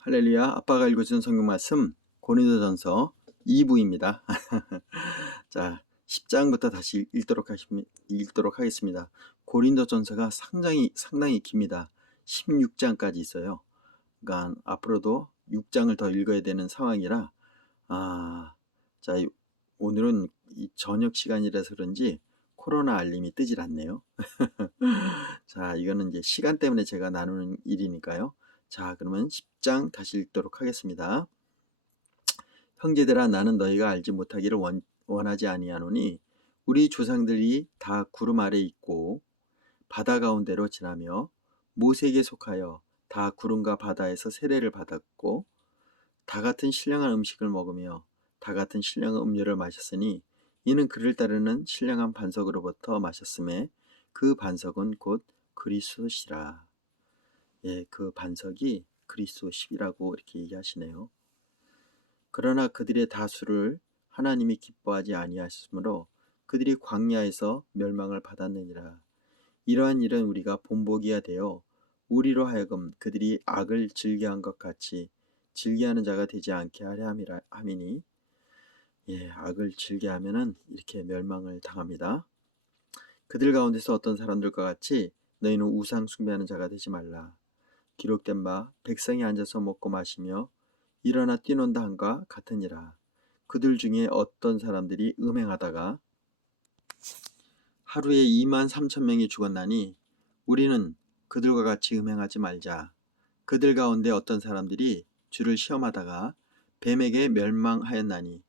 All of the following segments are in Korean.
할렐루야. 아빠가 읽어준 성경 말씀 고린도전서 2부입니다. 자, 10장부터 다시 읽도록 하겠습니다. 고린도전서가 상당히 깁니다. 16장까지 있어요. 그러니까 앞으로도 6장을 더 읽어야 되는 상황이라 자, 오늘은 이 저녁 시간이라서 그런지 코로나 알림이 뜨질 않네요. 자, 이거는 이제 시간 때문에 제가 나누는 일이니까요. 자, 그러면 10장 다시 읽도록 하겠습니다. 형제들아, 나는 너희가 알지 못하기를 원하지 아니하노니 우리 조상들이 다 구름 아래 있고 바다 가운데로 지나며 모세에게 속하여 다 구름과 바다에서 세례를 받았고 다 같은 신령한 음식을 먹으며 다 같은 신령한 음료를 마셨으니 이는 그를 따르는 신령한 반석으로부터 마셨음에 그 반석은 곧 그리스도시라. 예, 그 반석이 그리스도시라고 이렇게 얘기하시네요. 그러나 그들의 다수를 하나님이 기뻐하지 아니하셨으므로 그들이 광야에서 멸망을 받았느니라. 이러한 일은 우리가 본보기야 되어 우리로 하여금 그들이 악을 즐겨한 것 같이 즐겨하는 자가 되지 않게 하려 함이니, 예, 악을 즐겨하면은 이렇게 멸망을 당합니다. 그들 가운데서 어떤 사람들과 같이 너희는 우상 숭배하는 자가 되지 말라. 기록된 바 백성이 앉아서 먹고 마시며 일어나 뛰논다 함과 같으니라. 그들 중에 어떤 사람들이 음행하다가 하루에 23,000명이 죽었나니 우리는 그들과 같이 음행하지 말자. 그들 가운데 어떤 사람들이 주를 시험하다가 뱀에게 멸망하였나니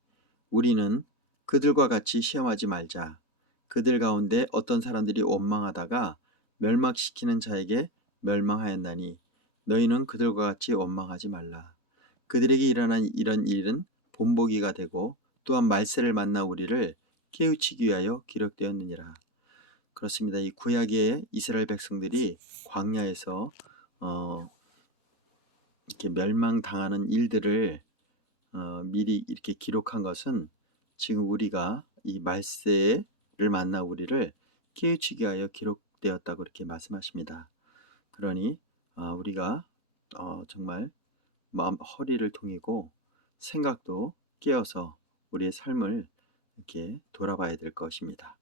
우리는 그들과 같이 시험하지 말자. 그들 가운데 어떤 사람들이 원망하다가 멸망시키는 자에게 멸망하였나니 너희는 그들과 같이 원망하지 말라. 그들에게 일어난 이런 일은 본보기가 되고 또한 말세를 만나 우리를 깨우치기 위하여 기록되었느니라. 그렇습니다. 이 구약의 이스라엘 백성들이 광야에서 이렇게 멸망당하는 일들을 미리 이렇게 기록한 것은 지금 우리가 이 말세를 만나 우리를 깨우치기 위하여 기록되었다고 이렇게 말씀하십니다. 그러니 우리가 정말 마음 허리를 동이고 생각도 깨어서 우리의 삶을 이렇게 돌아봐야 될 것입니다.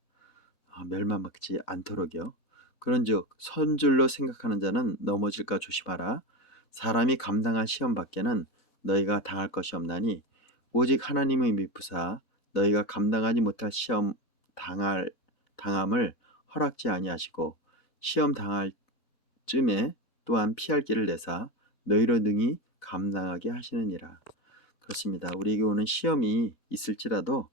멸망받지 않도록요. 그런즉 선줄로 생각하는 자는 넘어질까 조심하라. 사람이 감당한 시험 밖에는 너희가 당할 것이 없나니 오직 하나님의 미쁘사 너희가 감당하지 못할 시험 당함을 허락지 아니하시고 시험 당할 쯤에 또한 피할 길을 내사 너희로 능히 감당하게 하시느니라. 그렇습니다. 우리에게 오는 시험이 있을지라도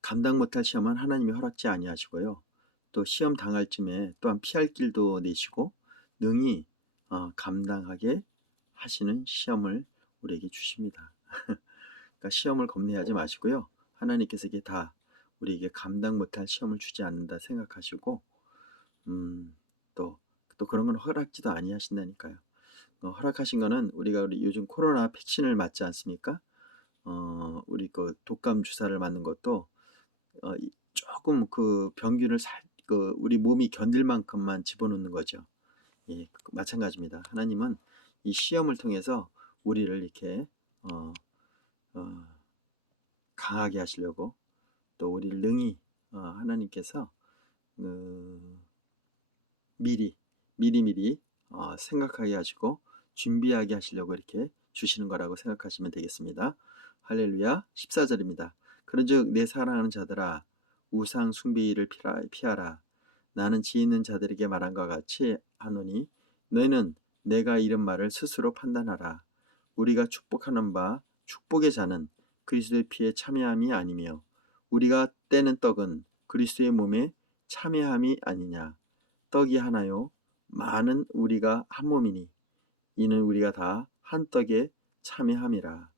감당 못할 시험은 하나님이 허락지 아니하시고요. 또 시험 당할 쯤에 또한 피할 길도 내시고 능히 감당하게 하시는 시험을 우리에게 주십니다. 그러니까 시험을 겁내하지 마시고요. 하나님께서 이게 다 우리에게 감당 못할 시험을 주지 않는다 생각하시고 또 그런 건 허락지도 아니하신다니까요. 허락하신 거는 우리가 요즘 코로나 백신을 맞지 않습니까? 우리 그 독감 주사를 맞는 것도 조금 그 병균을 우리 몸이 견딜 만큼만 집어넣는 거죠. 예, 마찬가지입니다. 하나님은 이 시험을 통해서 우리를 이렇게 강하게 하시려고 또 우리를 능히 하나님께서 미리 생각하게 하시고 준비하게 하시려고 이렇게 주시는 거라고 생각하시면 되겠습니다. 할렐루야. 14절입니다. 그런즉 내 사랑하는 자들아 우상 숭배를 피하라. 나는 지혜 있는 자들에게 말한 것 같이 하노니 너희는 내가 이런 말을 스스로 판단하라. 우리가 축복하는 바 축복의 자는 그리스도의 피에 참여함이 아니며 우리가 떼는 떡은 그리스도의 몸에 참여함이 아니냐. 떡이 하나요 많은 우리가 한 몸이니 이는 우리가 다 한 떡에 참여함이라.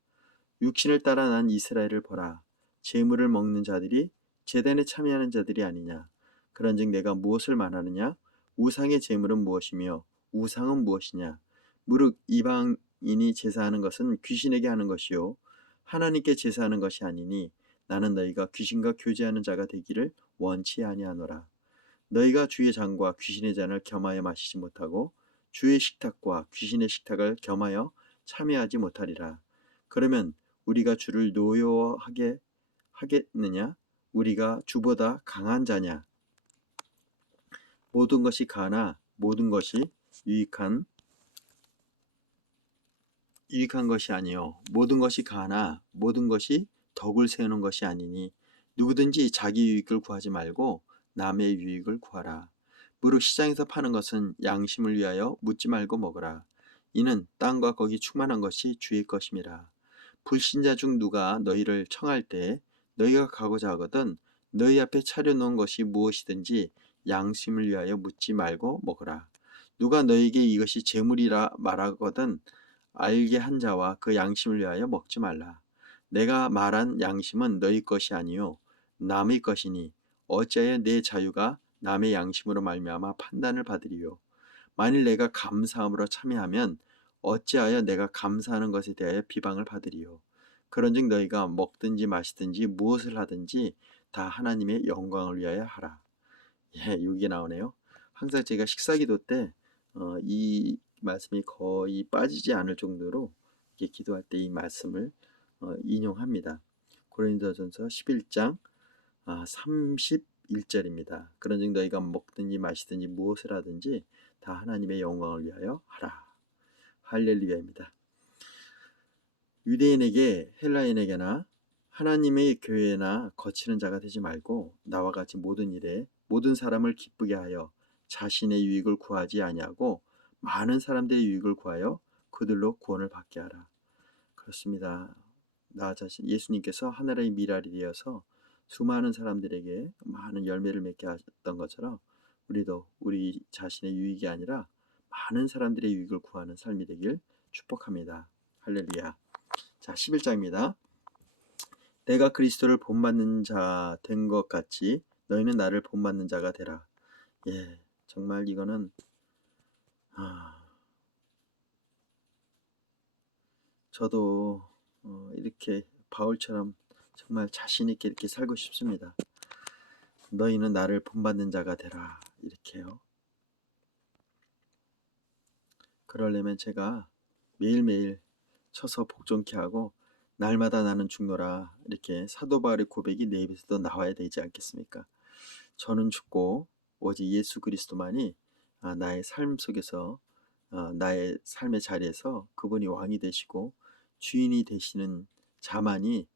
육신을 따라 난 이스라엘을 보라. 제물을 먹는 자들이 제단에 참여하는 자들이 아니냐. 그런즉 내가 무엇을 말하느냐. 우상의 제물은 무엇이며 우상은 무엇이냐. 무릇 이방인이 제사하는 것은 귀신에게 하는 것이요 하나님께 제사하는 것이 아니니 나는 너희가 귀신과 교제하는 자가 되기를 원치 아니하노라. 너희가 주의 잔과 귀신의 잔을 겸하여 마시지 못하고 주의 식탁과 귀신의 식탁을 겸하여 참여하지 못하리라. 그러면 우리가 주를 노여하게 하겠느냐? 우리가 주보다 강한 자냐? 모든 것이 가나 모든 것이 유익한 것이 아니요 모든 것이 가나 모든 것이 덕을 세우는 것이 아니니 누구든지 자기 유익을 구하지 말고 남의 유익을 구하라. 무릇 시장에서 파는 것은 양심을 위하여 묻지 말고 먹으라. 이는 땅과 거기 충만한 것이 주의 것임이라. 불신자 중 누가 너희를 청할 때 너희가 가고자 하거든 너희 앞에 차려놓은 것이 무엇이든지 양심을 위하여 묻지 말고 먹으라. 누가 너희에게 이것이 재물이라 말하거든 알게 한 자와 그 양심을 위하여 먹지 말라. 내가 말한 양심은 너희 것이 아니요 남의 것이니 어찌하여 내 자유가 남의 양심으로 말미암아 판단을 받으리요. 만일 내가 감사함으로 참여하면 어찌하여 내가 감사하는 것에 대하여 비방을 받으리요. 그런즉 너희가 먹든지 마시든지 무엇을 하든지 다 하나님의 영광을 위하여 하라. 예, 이게 나오네요. 항상 제가 식사기도 때 이 말씀이 거의 빠지지 않을 정도로 이렇게 기도할 때 이 말씀을 인용합니다. 고린도전서 11장 31절입니다. 그런즉 너희가 먹든지 마시든지 무엇을 하든지 다 하나님의 영광을 위하여 하라. 할렐루야입니다. 유대인에게 헬라인에게나 하나님의 교회나 거치는 자가 되지 말고 나와 같이 모든 일에 모든 사람을 기쁘게 하여 자신의 유익을 구하지 아니하고 많은 사람들의 유익을 구하여 그들로 구원을 받게 하라. 그렇습니다. 나 자신 예수님께서 하늘의 미랄이 되어서 수많은 사람들에게 많은 열매를 맺게 하셨던 것처럼 우리도 우리 자신의 유익이 아니라 많은 사람들의 유익을 구하는 삶이 되길 축복합니다. 할렐루야. 자, 11장입니다. 내가 그리스도를 본받는 자 된 것 같이 너희는 나를 본받는 자가 되라. 예, 정말 이거는 저도 이렇게 바울처럼 정말 자신 있게 이렇게 살고 싶습니다. 너희는 나를 본받는 자가 되라. 이렇게요. 그러려면 제가 매일매일 쳐서 복종케 하고 날마다 나는 죽노라 이렇게 사도 바울의 고백이 내 입에서도 나와야 되지 않겠습니까? 저는 죽고 오직 예수 그리스도만이 나의 삶 속에서 나의 삶의 자리에서 그분이 왕이 되시고 주인이 되시는 자만이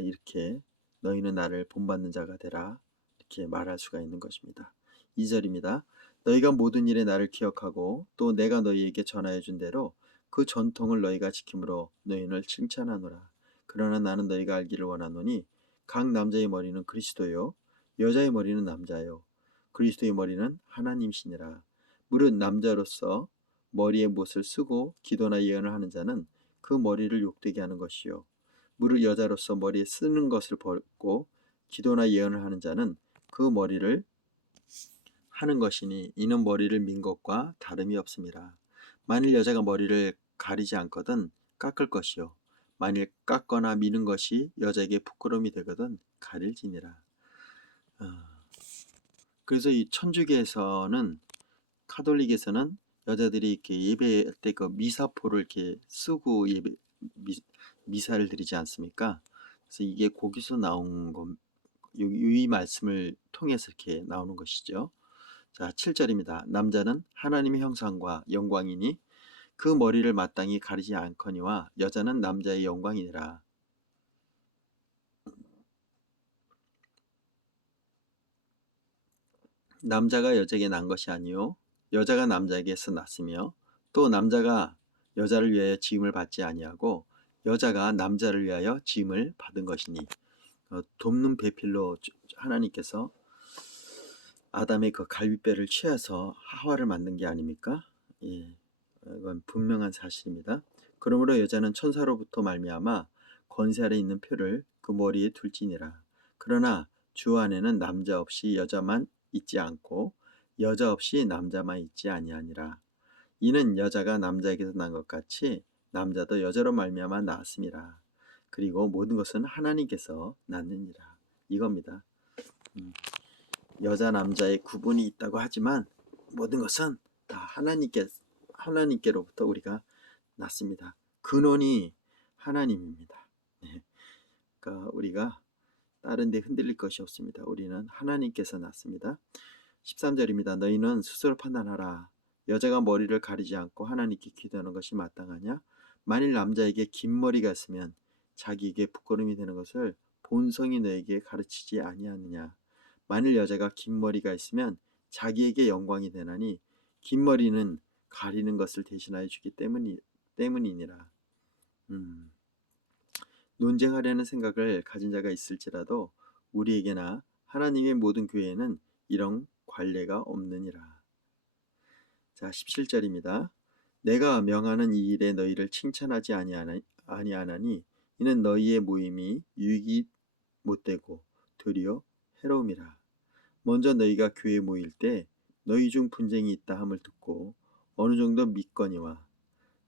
이렇게 너희는 나를 본받는 자가 되라 이렇게 말할 수가 있는 것입니다. 2절입니다. 너희가 모든 일에 나를 기억하고 또 내가 너희에게 전하여 준 대로 그 전통을 너희가 지킴으로 너희를 칭찬하노라. 그러나 나는 너희가 알기를 원하노니 각 남자의 머리는 그리스도요 여자의 머리는 남자요 그리스도의 머리는 하나님이시니라. 무릇 남자로서 머리에 못을 쓰고 기도나 예언을 하는 자는 그 머리를 욕되게 하는 것이요 무릇 여자로서 머리에 쓰는 것을 벗고 기도나 예언을 하는 자는 그 머리를 하는 것이니 이는 머리를 민 것과 다름이 없습니다. 만일 여자가 머리를 가리지 않거든 깎을 것이요 만일 깎거나 미는 것이 여자에게 부끄러움이 되거든 가릴지니라. 그래서 이 천주교에서는 카톨릭에서는 여자들이 이렇게 예배할 때 그 미사포를 이렇게 쓰고 미사를 드리지 않습니까? 그래서 이게 거기서 나온 이 말씀을 통해서 이렇게 나오는 것이죠. 자, 7절입니다. 남자는 하나님의 형상과 영광이니 그 머리를 마땅히 가리지 않거니와 여자는 남자의 영광이니라. 남자가 여자에게 난 것이 아니요 여자가 남자에게서 났으며 또 남자가 여자를 위하여 지음을 받지 아니하고 여자가 남자를 위하여 지음을 받은 것이니 돕는 배필로 하나님께서 아담의 그 갈비뼈를 취해서 하와를 만든 게 아닙니까? 예, 이건 분명한 사실입니다. 그러므로 여자는 천사로부터 말미암아 권세 아래 있는 표를 그 머리에 둘지니라. 그러나 주 안에는 남자 없이 여자만 있지 않고 여자 없이 남자만 있지 아니하니라. 이는 여자가 남자에게서 난 것 같이 남자도 여자로 말미암아 낳았음이라. 그리고 모든 것은 하나님께서 낳느니라. 이겁니다. 여자 남자의 구분이 있다고 하지만 모든 것은 다 하나님께서 하나님께로부터 우리가 났습니다. 근원이 하나님입니다. 네. 그러니까 우리가 다른 데 흔들릴 것이 없습니다. 우리는 하나님께서 났습니다. 13절입니다. 너희는 스스로 판단하라. 여자가 머리를 가리지 않고 하나님께 기도하는 것이 마땅하냐? 만일 남자에게 긴 머리가 있으면 자기에게 부끄러움이 되는 것을 본성이 너에게 가르치지 아니하느냐? 만일 여자가 긴 머리가 있으면 자기에게 영광이 되나니 긴 머리는 가리는 것을 대신하여 주기 때문이니라. 논쟁하려는 생각을 가진 자가 있을지라도 우리에게나 하나님의 모든 교회에는 이런 관례가 없느니라. 자, 17절입니다. 내가 명하는 이 일에 너희를 칭찬하지 아니하나니 이는 너희의 모임이 유익이 못되고 도리어 해로움이라. 먼저 너희가 교회에 모일 때 너희 중 분쟁이 있다 함을 듣고 어느 정도 믿거니와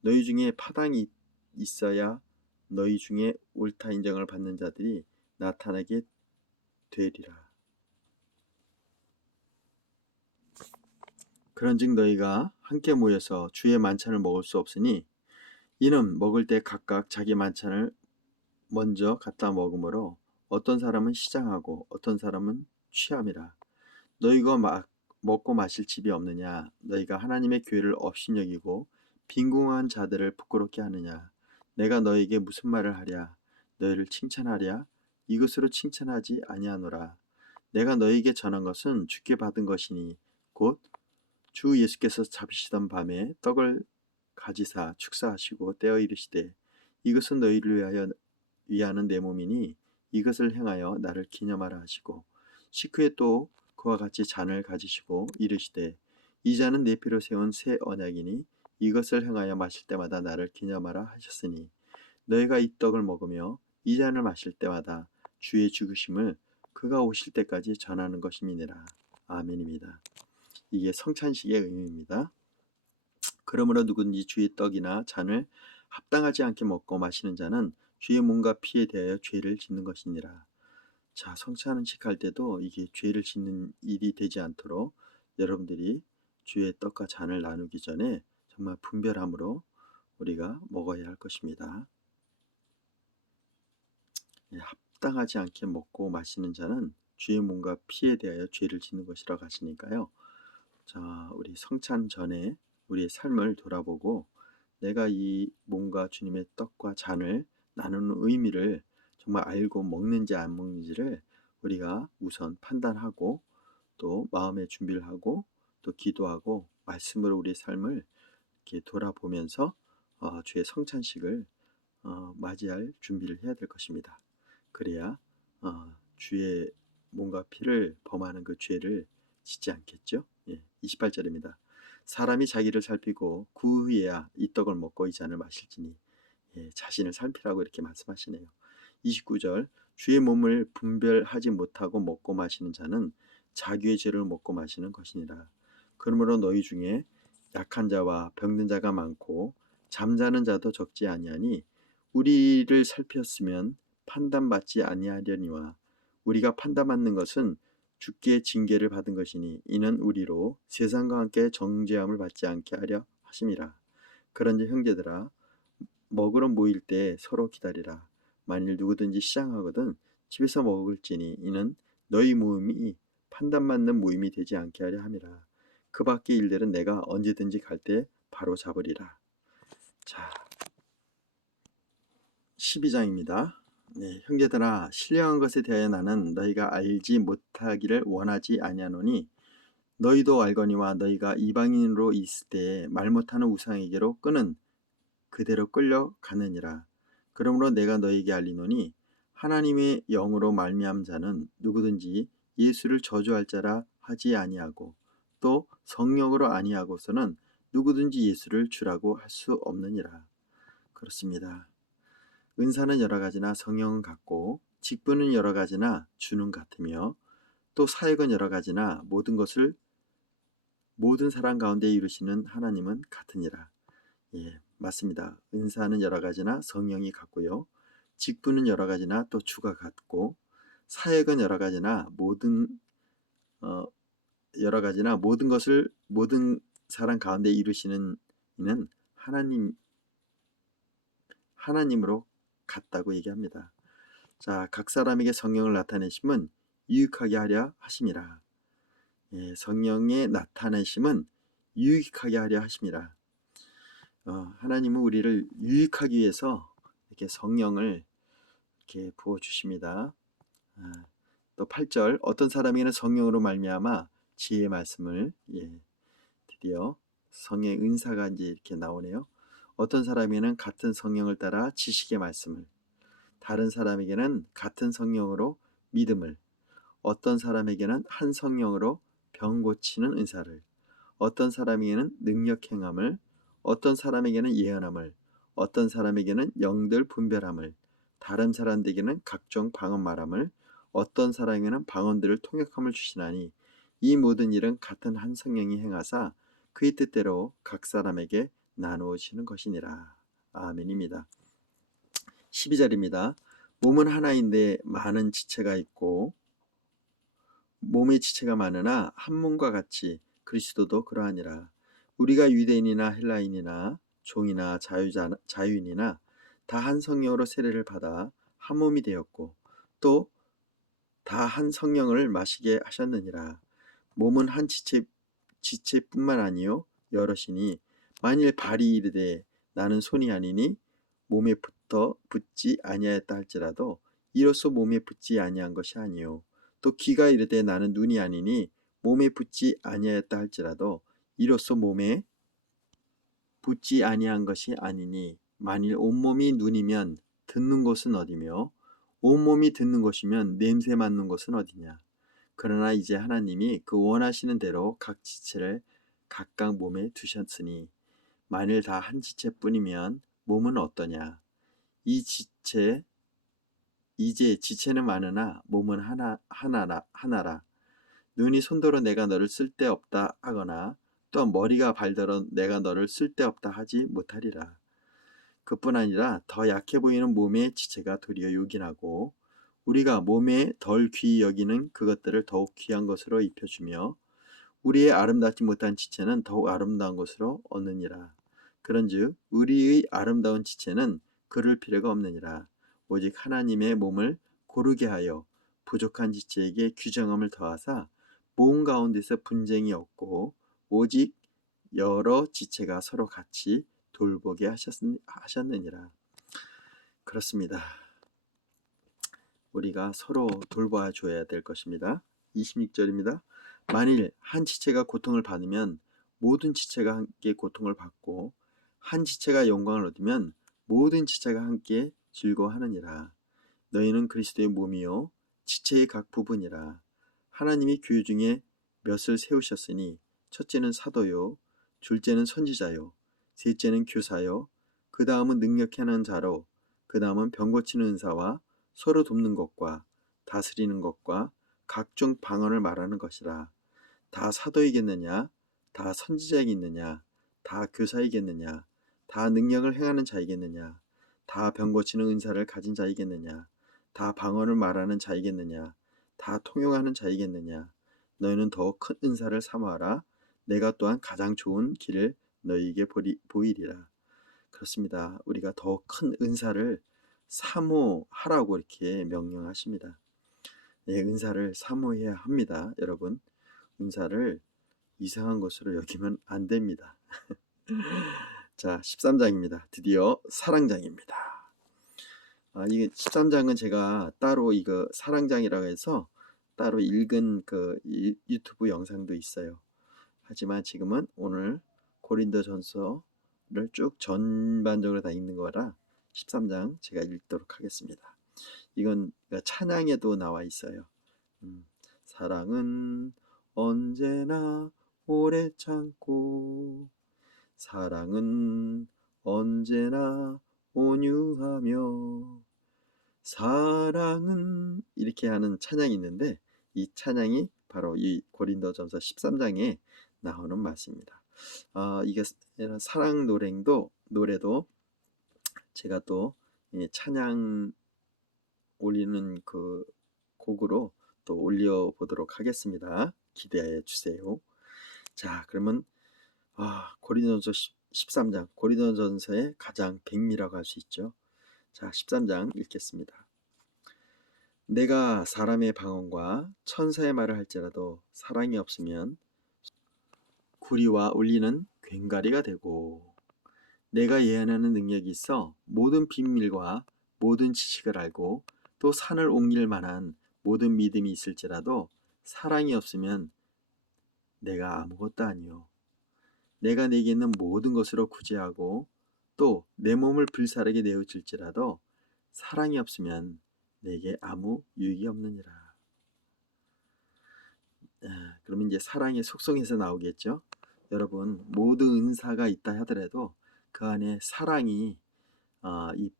너희 중에 파당이 있어야 너희 중에 옳다 인정을 받는 자들이 나타나게 되리라. 그런즉 너희가 함께 모여서 주의 만찬을 먹을 수 없으니 이는 먹을 때 각각 자기 만찬을 먼저 갖다 먹으므로 어떤 사람은 시장하고 어떤 사람은 취함이라. 너희가 먹고 마실 집이 없느냐? 너희가 하나님의 교회를 업신여기고 빈궁한 자들을 부끄럽게 하느냐? 내가 너희에게 무슨 말을 하랴? 너희를 칭찬하랴? 이것으로 칭찬하지 아니하노라. 내가 너희에게 전한 것은 주께 받은 것이니 곧 주 예수께서 잡으시던 밤에 떡을 가지사 축사하시고 떼어 이르시되 이것은 너희를 위하는 내 몸이니 이것을 행하여 나를 기념하라 하시고 식후에 또 그와 같이 잔을 가지시고 이르시되 이 잔은 내 피로 세운 새 언약이니 이것을 행하여 마실 때마다 나를 기념하라 하셨으니 너희가 이 떡을 먹으며 이 잔을 마실 때마다 주의 죽으심을 그가 오실 때까지 전하는 것임이니라. 아멘입니다. 이게 성찬식의 의미입니다. 그러므로 누구든지 주의 떡이나 잔을 합당하지 않게 먹고 마시는 자는 주의 몸과 피에 대하여 죄를 짓는 것이니라. 자, 성찬식 할 때도 이게 죄를 짓는 일이 되지 않도록 여러분들이 주의 떡과 잔을 나누기 전에 정말 분별함으로 우리가 먹어야 할 것입니다. 합당하지 않게 먹고 마시는 자는 주의 몸과 피에 대하여 죄를 짓는 것이라고 하시니까요. 자, 우리 성찬 전에 우리의 삶을 돌아보고 내가 이 몸과 주님의 떡과 잔을 나누는 의미를 정말 알고 먹는지 안 먹는지를 우리가 우선 판단하고 또 마음의 준비를 하고 또 기도하고 말씀으로 우리의 삶을 이렇게 돌아보면서 주의 성찬식을 맞이할 준비를 해야 될 것입니다. 그래야 주의 몸과 피를 범하는 그 죄를 짓지 않겠죠. 28절입니다. 사람이 자기를 살피고 그 후에야 이 떡을 먹고 이 잔을 마실지니 자신을 살피라고 이렇게 말씀하시네요. 29절 주의 몸을 분별하지 못하고 먹고 마시는 자는 자기의 죄를 먹고 마시는 것이니라. 그러므로 너희 중에 약한 자와 병든 자가 많고 잠자는 자도 적지 아니하니 우리를 살폈으면 판단받지 아니하려니와 우리가 판단받는 것은 주께 징계를 받은 것이니 이는 우리로 세상과 함께 정죄함을 받지 않게 하려 하심이라. 그런즉 형제들아 먹으러 모일 때 서로 기다리라. 만일 누구든지 시장하거든 집에서 먹을지니 이는 너희 모임이 판단받는 모임이 되지 않게 하려 함이라. 그 밖의 일들은 내가 언제든지 갈 때 바로 잡으리라. 자, 12장입니다. 형제들아 신령한 것에 대하여 나는 너희가 알지 못하기를 원하지 아니하노니 너희도 알거니와 너희가 이방인으로 있을 때 말 못하는 우상에게로 끄는 그대로 끌려가느니라. 그러므로 내가 너희에게 알리노니 하나님의 영으로 말미암은 자는 누구든지 예수를 저주할 자라 하지 아니하고 또 성령으로 아니하고서는 누구든지 예수를 주라고 할 수 없느니라. 그렇습니다. 은사는 여러 가지나 성령은 같고 직분은 여러 가지나 주는 같으며 또 사역은 여러 가지나 모든 것을 모든 사람 가운데 이루시는 하나님은 같으니라. 맞습니다. 은사는 여러 가지나 성령이 같고요. 직분은 여러 가지나 또 주가 같고 사역은 여러 가지나 여러 가지나 모든 것을 모든 사람 가운데 이루시는 이는 하나님으로 같다고 얘기합니다. 자, 각 사람에게 성령을 나타내심은 유익하게 하려 하심이라. 예, 성령의 나타내심은 유익하게 하려 하심이라. 하나님은 우리를 유익하기 위해서 이렇게 성령을 이렇게 부어 주십니다. 또 8절, 어떤 사람에게는 성령으로 말미암아 지혜의 말씀을, 드디어 성의 은사가 이제 이렇게 나오네요. 어떤 사람에게는 같은 성령을 따라 지식의 말씀을, 다른 사람에게는 같은 성령으로 믿음을, 어떤 사람에게는 한 성령으로 병 고치는 은사를, 어떤 사람에게는 능력 행함을, 어떤 사람에게는 예언함을, 어떤 사람에게는 영들 분별함을, 다른 사람들에게는 각종 방언 말함을, 어떤 사람에게는 방언들을 통역함을 주시나니 이 모든 일은 같은 한 성령이 행하사 그의 뜻대로 각 사람에게 나누어지는 것이니라. 아멘입니다. 12절입니다. 몸은 하나인데 많은 지체가 있고 몸의 지체가 많으나 한 몸과 같이 그리스도도 그러하니라. 우리가 유대인이나 헬라인이나 종이나 자유인이나 다 한 성령으로 세례를 받아 한 몸이 되었고 또 다 한 성령을 마시게 하셨느니라. 몸은 한 지체뿐만 아니요 여럿이니 만일 발이 이르되 나는 손이 아니니 몸에 붙지 아니하였다 할지라도 이로써 몸에 붙지 아니한 것이 아니요 또 귀가 이르되 나는 눈이 아니니 몸에 붙지 아니하였다 할지라도 이로써 몸에 붙지 아니한 것이 아니니 만일 온몸이 눈이면 듣는 곳은 어디며 온몸이 듣는 곳이면 냄새 맡는 곳은 어디냐. 그러나 이제 하나님이 그 원하시는 대로 각 지체를 각각 몸에 두셨으니 만일 다 한 지체뿐이면 몸은 어떠냐. 이제 지체는 많으나 몸은 하나라. 눈이 손더러 내가 너를 쓸데없다 하거나 또한 머리가 발더러 내가 너를 쓸데없다 하지 못하리라. 그뿐 아니라 더 약해 보이는 몸의 지체가 도리어 요긴하고 우리가 몸에 덜 귀히 여기는 그것들을 더욱 귀한 것으로 입혀주며 우리의 아름답지 못한 지체는 더욱 아름다운 것으로 얻느니라. 그런즉 우리의 아름다운 지체는 그를 필요가 없느니라. 오직 하나님의 몸을 고르게 하여 부족한 지체에게 규정함을 더하사 몸 가운데서 분쟁이 없고 오직 여러 지체가 서로 같이 돌보게 하셨느니라. 그렇습니다. 우리가 서로 돌봐줘야 될 것입니다. 26절입니다. 만일 한 지체가 고통을 받으면 모든 지체가 함께 고통을 받고 한 지체가 영광을 얻으면 모든 지체가 함께 즐거워하느니라. 너희는 그리스도의 몸이요 지체의 각 부분이라. 하나님이 교회 중에 몇을 세우셨으니 첫째는 사도요 둘째는 선지자요 셋째는 교사요 그 다음은 능력하는 자로 그 다음은 병 고치는 은사와 서로 돕는 것과 다스리는 것과 각종 방언을 말하는 것이라. 다 사도이겠느냐? 다 선지자이겠느냐? 다 교사이겠느냐? 다 능력을 행하는 자이겠느냐? 다 병 고치는 은사를 가진 자이겠느냐? 다 방언을 말하는 자이겠느냐? 다 통용하는 자이겠느냐? 너희는 더욱 큰 은사를 사모하라. 내가 또한 가장 좋은 길을 너희에게 보이리라. 그렇습니다. 우리가 더 큰 은사를 사모하라고 이렇게 명령하십니다. 네, 은사를 사모해야 합니다. 여러분, 은사를 이상한 것으로 여기면 안 됩니다. 자, 13장입니다. 드디어 사랑장입니다. 이게 13장은 제가 따로 이거 사랑장이라고 해서 따로 읽은 그 유튜브 영상도 있어요. 하지만 지금은 오늘 고린도전서를 쭉 전반적으로 다 읽는 거라 13장 제가 읽도록 하겠습니다. 이건 찬양에도 나와 있어요. 사랑은 언제나 오래 참고 사랑은 언제나 온유하며 사랑은 이렇게 하는 찬양이 있는데 이 찬양이 바로 이 고린도전서 13장에 나오는 말씀입니다. 이게 사랑 노래도 제가 또 찬양 올리는 그 곡으로 또 올려보도록 하겠습니다. 기대해 주세요. 자, 그러면 고린도전서 13장 고린도전서의 가장 백미라고 할 수 있죠. 자, 13장 읽겠습니다. 내가 사람의 방언과 천사의 말을 할지라도 사랑이 없으면 구리와 울리는 괭가리가 되고, 내가 예언하는 능력이 있어 모든 비밀과 모든 지식을 알고 또 산을 옮길 만한 모든 믿음이 있을지라도 사랑이 없으면 내가 아무것도 아니요. 내가 내게 있는 모든 것으로 구제하고 또 내 몸을 불사르게 내어줄지라도 사랑이 없으면 내게 아무 유익이 없느니라. 그러면 이제 사랑의 속성에서 나오겠죠. 여러분, 모든 은사가 있다 하더라도 그 안에 사랑이 이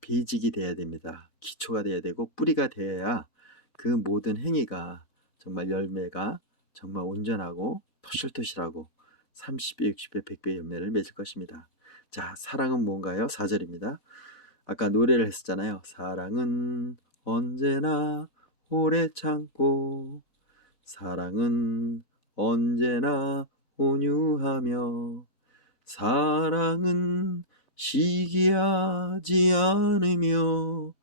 베이직이 돼야 됩니다. 기초가 돼야 되고 뿌리가 되어야 그 모든 행위가 정말 열매가 정말 온전하고 토실토실하고 30배, 60배, 100배 열매를 맺을 것입니다. 자, 사랑은 뭔가요? 4절입니다. 아까 노래를 했었잖아요. 사랑은 언제나 오래 참고 사랑은 언제나 온유하며 사랑은 시기하지 않으며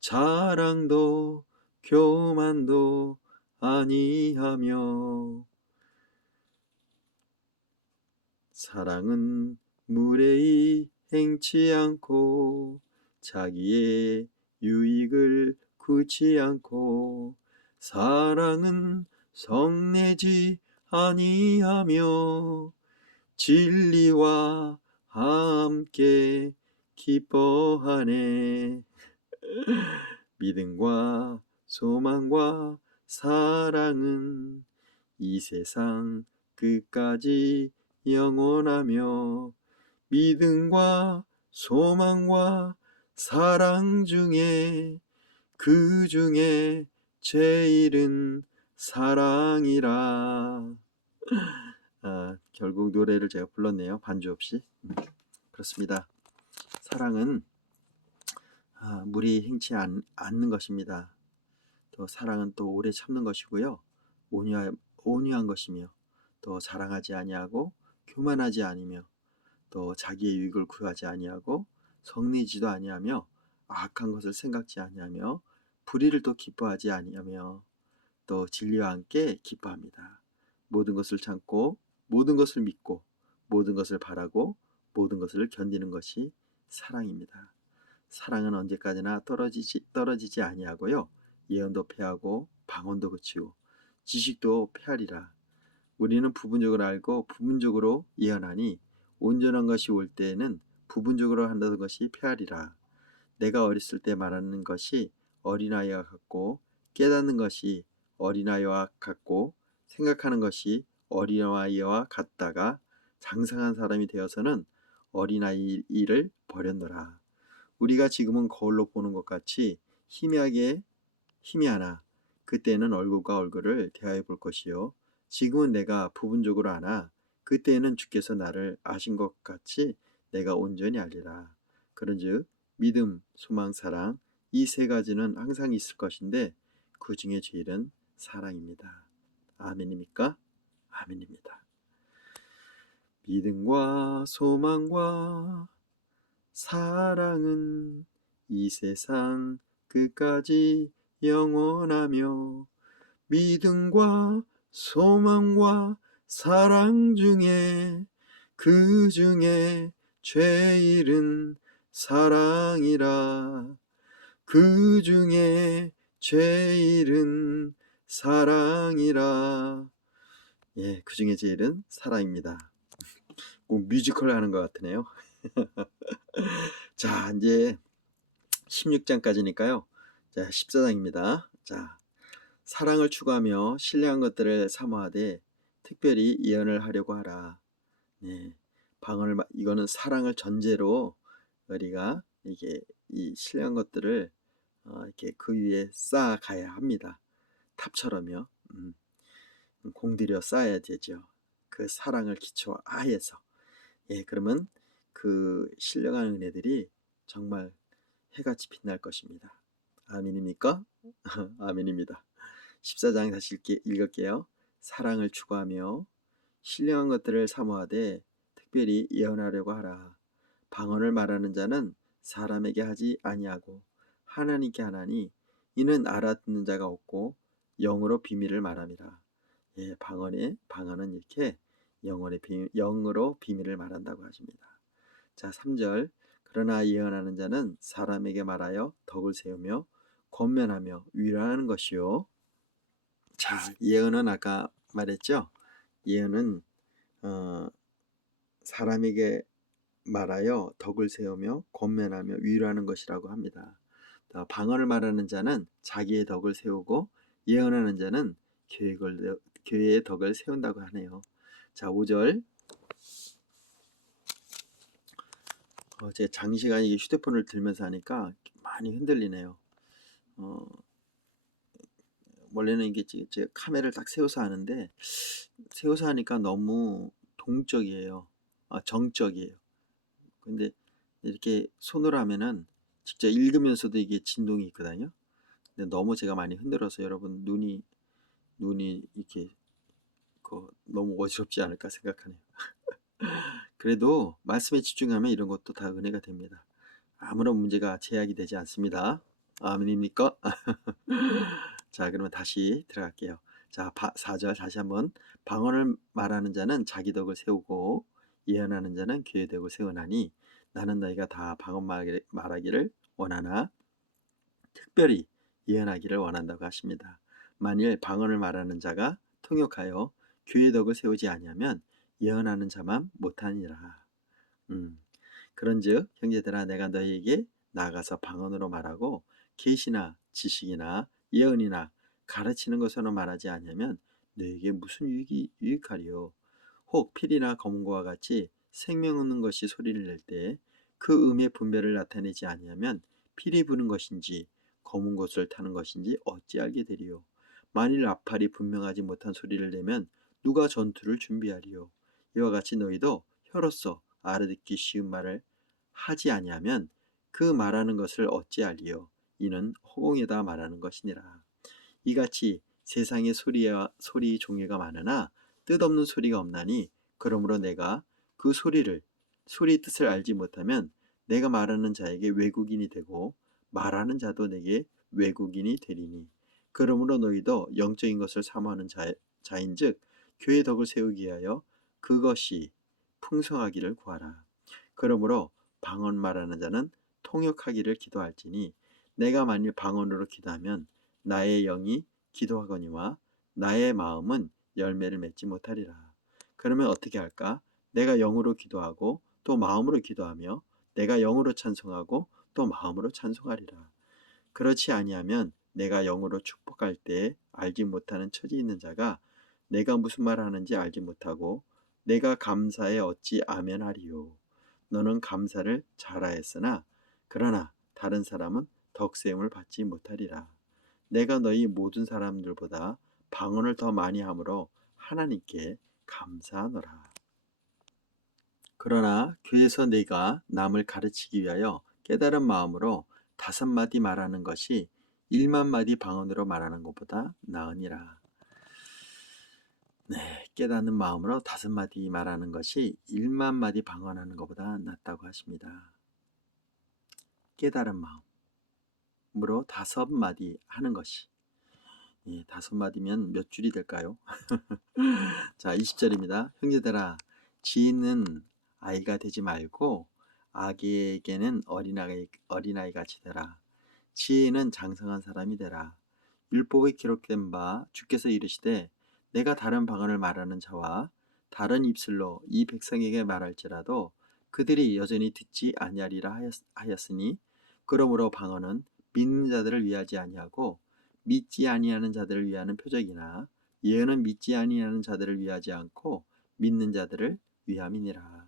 자랑도 교만도 아니하며 사랑은 무례히 행치 않고 자기의 유익을 구치 않고 사랑은 성내지 아니하며 진리와 함께 기뻐하네. 믿음과 소망과 사랑은 이 세상 끝까지 영원하며 믿음과 소망과 사랑 중에 그 중에 제일은 사랑이라. 결국 노래를 제가 불렀네요. 반주 없이. 그렇습니다. 사랑은 무리 행치 않는 것입니다. 또 사랑은 또 오래 참는 것이고요. 온유한 것이며 또 자랑하지 아니하고 교만하지 아니며 또 자기의 유익을 구하지 아니하고 성내지도 아니하며 악한 것을 생각지 아니하며 불의를 또 기뻐하지 아니하며 또 진리와 함께 기뻐합니다. 모든 것을 참고 모든 것을 믿고 모든 것을 바라고 모든 것을 견디는 것이 사랑입니다. 사랑은 언제까지나 떨어지지 아니하고요. 예언도 패하고 방언도 그치고 지식도 패하리라. 우리는 부분적으로 알고 부분적으로 예언하니 온전한 것이 올 때에는 부분적으로 한다는 것이 패하리라. 내가 어렸을 때 말하는 것이 어린아이와 같고 깨닫는 것이 어린아이와 같고 생각하는 것이 어린아이와 같다가 장성한 사람이 되어서는 어린아이 일을 버렸노라. 우리가 지금은 거울로 보는 것 같이 희미하나 그때는 얼굴과 얼굴을 대하여 볼 것이요 지금은 내가 부분적으로 아나 그때에는 주께서 나를 아신 것 같이 내가 온전히 알리라. 그런즉 믿음, 소망, 사랑 이 세 가지는 항상 있을 것인데 그 중에 제일은 사랑입니다. 아멘입니까? 아멘입니다. 믿음과 소망과 사랑은 이 세상 끝까지 영원하며 믿음과 소망과 사랑 중에 그 중에 제일은 사랑이라. 그 중에 제일은 사랑이라. 예, 그 중에 제일은 사랑입니다. 꼭 뮤지컬 하는 것 같으네요. 자, 이제 16장까지니까요. 자, 14장입니다. 자, 사랑을 추구하며 신뢰한 것들을 사모하되 특별히 예언을 하려고 하라. 네, 이거는 사랑을 전제로 우리가 이게 이 신뢰한 것들을 이렇게 그 위에 쌓아가야 합니다. 탑처럼요. 공들여 쌓아야 되죠. 그 사랑을 기초하에서. 예, 그러면 그 신령한 은혜들이 정말 해같이 빛날 것입니다. 아멘입니까? 아멘입니다. 14장 다시 읽을게요. 사랑을 추구하며 신령한 것들을 사모하되 특별히 예언하려고 하라. 방언을 말하는 자는 사람에게 하지 아니하고 하나님께 하나니 이는 알아듣는 자가 없고 영으로 비밀을 말함이라. 예, 방언은 이렇게 영으로 비밀을 말한다고 하십니다. 자, 3절. 그러나 예언하는 자는 사람에게 말하여 덕을 세우며 권면하며 위로하는 것이요. 자, 예언은 아까 말했죠. 예언은 사람에게 말하여 덕을 세우며 권면하며 위로하는 것이라고 합니다. 방언을 말하는 자는 자기의 덕을 세우고 예언하는 자는 교회의 덕을 세운다고 하네요. 자, 5절. 제 장시간 이게 휴대폰을 들면서 하니까 많이 흔들리네요. 원래는 이게 제가 카메라를 딱 세워서 하는데 세워서 하니까 너무 동적이에요. 정적이에요. 근데 이렇게 손으로 하면은 직접 읽으면서도 이게 진동이 있거든요. 근데 너무 제가 많이 흔들어서 여러분 눈이 이렇게 너무 어지럽지 않을까 생각하네요. 그래도 말씀에 집중하면 이런 것도 다 은혜가 됩니다. 아무런 문제가 제약이 되지 않습니다. 아멘입니까? 자, 그러면 다시 들어갈게요. 자, 4절 다시 한번. 방언을 말하는 자는 자기 덕을 세우고 예언하는 자는 교회 덕을 세우나니 나는 너희가 다 방언 말하기를 원하나 특별히 예언하기를 원한다고 하십니다. 만일 방언을 말하는 자가 통역하여 교회 덕을 세우지 아니하면 예언하는 자만 못하니라. 그런즉 형제들아 내가 너희에게 나아가서 방언으로 말하고 계시나 지식이나 예언이나 가르치는 것으로 말하지 아니하면 너희에게 무슨 유익하리요. 혹 필이나 검은고와 같이 생명 없는 것이 소리를 낼 때 그 음의 분별을 나타내지 아니하면 필이 부는 것인지 검은 것을 타는 것인지 어찌 알게 되리요. 만일 나팔이 분명하지 못한 소리를 내면 누가 전투를 준비하리요. 이와 같이 너희도 혀로서 알아듣기 쉬운 말을 하지 아니하면 그 말하는 것을 어찌 알리요. 이는 허공에다 말하는 것이니라. 이같이 세상에 소리 종류가 많으나 뜻없는 소리가 없나니 그러므로 내가 그 소리 뜻을 알지 못하면 내가 말하는 자에게 외국인이 되고 말하는 자도 내게 외국인이 되리니 그러므로 너희도 영적인 것을 사모하는 자인즉 교회 덕을 세우기 위하여 그것이 풍성하기를 구하라. 그러므로 방언 말하는 자는 통역하기를 기도할지니 내가 만일 방언으로 기도하면 나의 영이 기도하거니와 나의 마음은 열매를 맺지 못하리라. 그러면 어떻게 할까? 내가 영으로 기도하고 또 마음으로 기도하며 내가 영으로 찬송하고 또 마음으로 찬송하리라. 그렇지 아니하면 내가 영으로 축복할 때 알지 못하는 처지에 있는 자가 내가 무슨 말 하는지 알지 못하고 내가 감사에 어찌 아멘하리요. 너는 감사를 잘하였으나 그러나 다른 사람은 덕세움을 받지 못하리라. 내가 너희 모든 사람들보다 방언을 더 많이 함으로 하나님께 감사하노라. 그러나 교회에서 네가 남을 가르치기 위하여 깨달은 마음으로 5마디 말하는 것이 1만 마디 방언으로 말하는 것보다 나으니라. 네, 깨닫는 마음으로 5마디 말하는 것이 1만 마디 방언하는 것보다 낫다고 하십니다. 깨달은 마음으로 5마디 하는 것이 5마디면 몇 줄이 될까요? 자, 20절입니다. 형제들아 지혜는 아이가 되지 말고 아기에게는 어린아이 같이 되라. 지혜는 장성한 사람이 되라. 율법에 기록된 바 주께서 이르시되 내가 다른 방언을 말하는 자와 다른 입술로 이 백성에게 말할지라도 그들이 여전히 듣지 아니하리라 하였으니 그러므로 방언은 믿는 자들을 위하지 아니하고 믿지 아니하는 자들을 위하는 표적이나 예언은 믿지 아니하는 자들을 위하지 않고 믿는 자들을 위함이니라.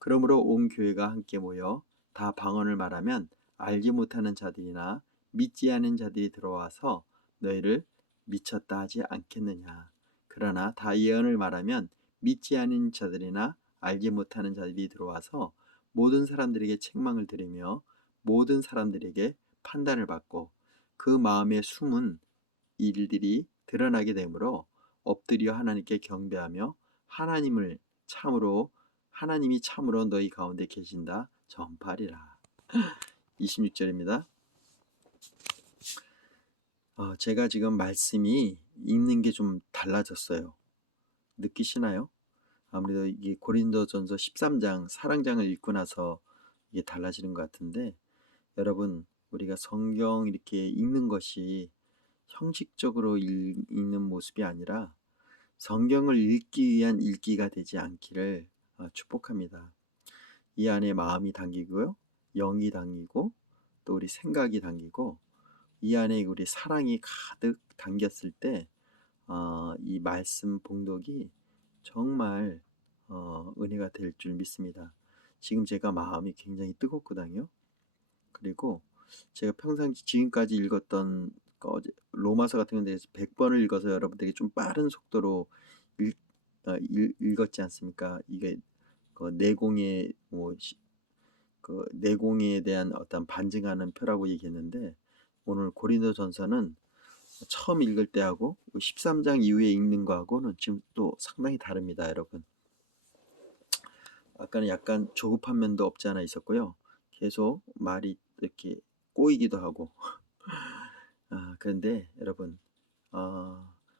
그러므로 온 교회가 함께 모여 다 방언을 말하면 알지 못하는 자들이나 믿지 않은 자들이 들어와서 너희를 미쳤다 하지 않겠느냐. 그러나 다 예언을 말하면 믿지 않은 자들이나 알지 못하는 자들이 들어와서 모든 사람들에게 책망을 들으며 모든 사람들에게 판단을 받고 그 마음의 숨은 일들이 드러나게 되므로 엎드려 하나님께 경배하며 하나님을 참으로 하나님이 참으로 너희 가운데 계신다 전파하리라. 26절입니다. 제가 지금 말씀이 읽는 게 좀 달라졌어요. 느끼시나요? 아무래도 이게 고린도전서 13장 사랑장을 읽고 나서 이게 달라지는 것 같은데, 여러분, 우리가 성경 이렇게 읽는 것이 형식적으로 읽는 모습이 아니라 성경을 읽기 위한 읽기가 되지 않기를 축복합니다. 이 안에 마음이 담기고요, 영이 담기고, 또 우리 생각이 담기고, 이 안에 우리 사랑이 가득 담겼을 때 이 말씀 봉독이 정말 은혜가 될 줄 믿습니다. 지금 제가 마음이 굉장히 뜨겁거든요. 그리고 제가 평상 지금까지 읽었던 로마서 같은 경우에 100번을 읽어서 여러분들에게 좀 빠른 속도로 읽었지 않습니까? 이게 그 내공의 그 내공에 대한 어떤 반증하는 표라고 얘기했는데, 오늘 고린도전서는 처음 읽을 때하고 13장 이후에 읽는 거하고는 지금 또 상당히 다릅니다, 여러분. 아까는 약간 조급한 면도 없지 않아 있었고요. 계속 말이 이렇게 꼬이기도 하고. 그런데 여러분,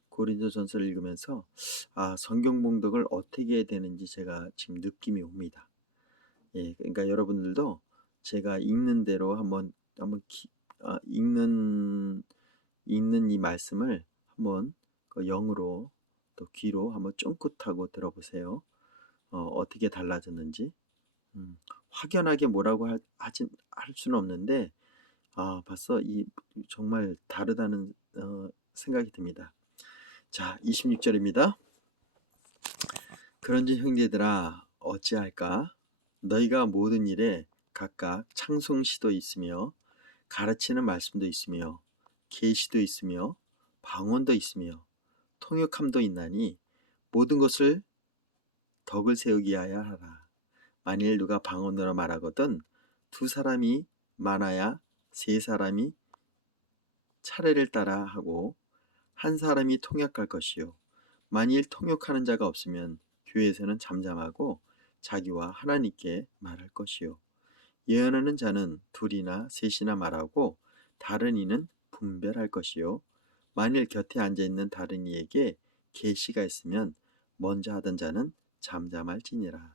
고린도전서를 읽으면서 성경 봉독을 어떻게 해야 되는지 제가 지금 느낌이 옵니다. 예, 그러니까 여러분들도 제가 읽는 대로 한번 읽는 이 말씀을 한번 그 영으로 또 귀로 한번 쫑긋하고 들어보세요. 어떻게 달라졌는지. 확연하게 뭐라고 할 수는 없는데 벌써 정말 다르다는 생각이 듭니다. 자, 26절입니다. 그런즉 형제들아 어찌할까? 너희가 모든 일에 각각 찬송시도 있으며 가르치는 말씀도 있으며 계시도 있으며 방언도 있으며 통역함도 있나니 모든 것을 덕을 세우기 하여 하라. 만일 누가 방언으로 말하거든 두 사람이 많아야 세 사람이 차례를 따라 하고 한 사람이 통역할 것이요. 만일 통역하는 자가 없으면 교회에서는 잠잠하고 자기와 하나님께 말할 것이요. 예언하는 자는 둘이나 셋이나 말하고 다른 이는 분별할 것이요. 만일 곁에 앉아있는 다른 이에게 계시가 있으면 먼저 하던 자는 잠잠할지니라.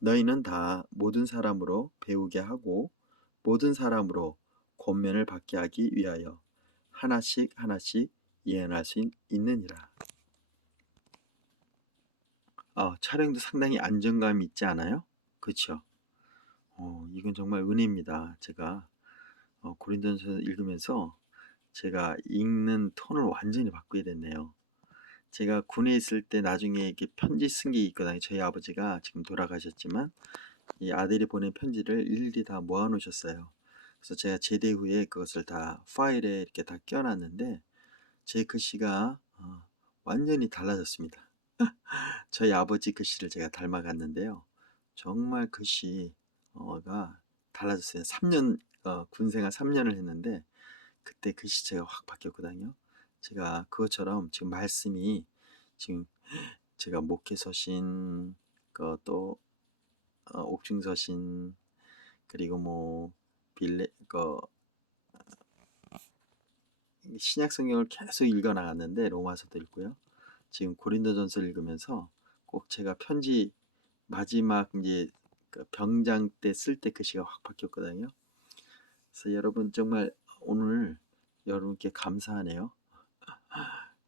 너희는 다 모든 사람으로 배우게 하고 모든 사람으로 권면을 받게 하기 위하여 하나씩 하나씩 예언할 수 있느니라. 촬영도 상당히 안정감이 있지 않아요? 그렇죠? 이건 정말 은혜입니다. 제가 고린도전서 읽으면서 제가 읽는 톤을 완전히 바꾸게 됐네요. 제가 군에 있을 때 나중에 이렇게 편지 쓴 게 있거든요. 저희 아버지가 지금 돌아가셨지만 이 아들이 보낸 편지를 일일이 다 모아 놓으셨어요. 그래서 제가 제대 후에 그것을 다 파일에 이렇게 다 껴놨는데 제 글씨가 완전히 달라졌습니다. 저희 아버지 글씨를 제가 닮아갔는데요. 정말 글씨가 달라졌어요. 3년 군생활 3년을 했는데 그때 글씨체가 확 바뀌었거든요. 제가 그것처럼 지금 말씀이 지금 제가 목회서신 또 옥중서신 그리고 뭐 신약 성경을 계속 읽어 나갔는데 로마서도 읽고요. 지금 고린도전서를 읽으면서 꼭 제가 편지 마지막 이제 그 병장 때 쓸 때 글씨가 확 바뀌었거든요. 그래서 여러분 정말 오늘 여러분께 감사하네요.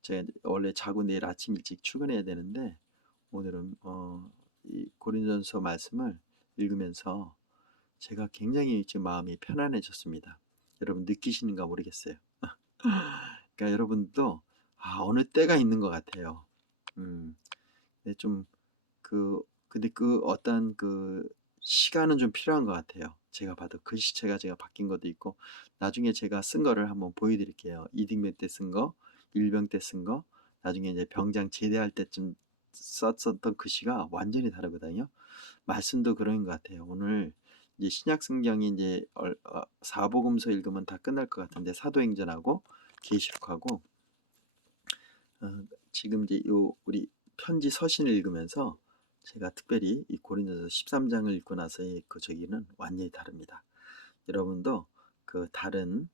제가 원래 자고 내일 아침 일찍 출근해야 되는데 오늘은 이 고린도전서 말씀을 읽으면서 제가 굉장히 지금 마음이 편안해졌습니다. 여러분 느끼시는가 모르겠어요. 그러니까 여러분도 어느 때가 있는 것 같아요. 근데 근데 어떤 시간은 좀 필요한 것 같아요. 제가 봐도 글씨체가 제가 바뀐 것도 있고 나중에 제가 쓴 거를 한번 보여드릴게요. 이등병 때 쓴 거, 일병 때 쓴 거, 나중에 이제 병장 제대할 때쯤 썼었던 글씨가 완전히 다르거든요. 말씀도 그런 것 같아요. 오늘 이제 신약 성경이 이제 사복음서 읽으면 다 끝날 것 같은데 사도행전하고 계시록하고 지금 이제 우리 편지 서신을 읽으면서 제가 특별히 이 고린도서 13장을 읽고 나서의 그 저기는 완전히 다릅니다. 여러분도 그 다른